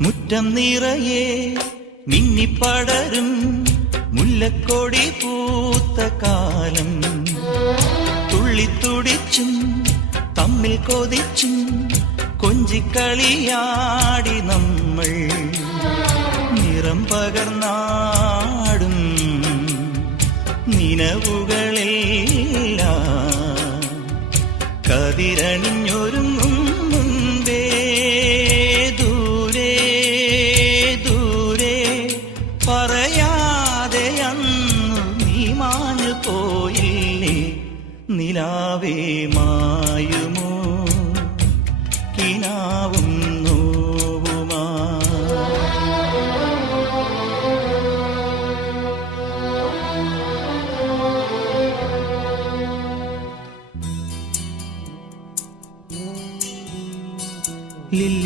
മുറ്റം നിറയെ മിന്നിപ്പടരും മുല്ലക്കൊടി പൂത്ത കാലം. തുള്ളിത്തുടിച്ചും തമ്മിൽ കൊതിച്ചും കൊഞ്ചിക്കളിയാടി നമ്മൾ. നിറം പകർന്നാടും നിലവുകളെല്ലാം കതിരണിഞ്ഞൊരും